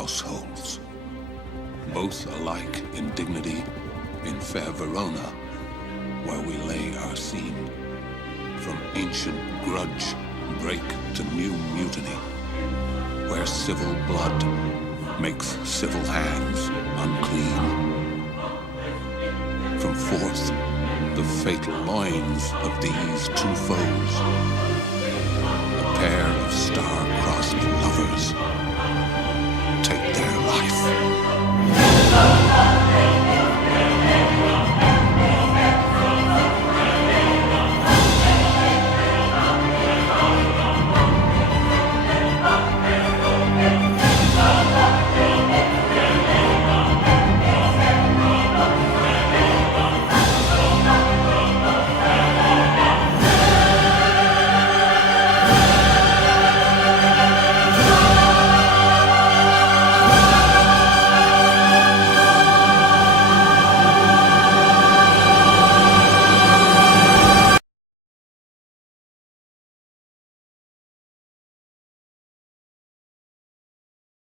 households, both alike in dignity in fair Verona, where we lay our scene. From ancient grudge break to new mutiny, where civil blood makes civil hands unclean. From forth the fatal loins of these two foes, a pair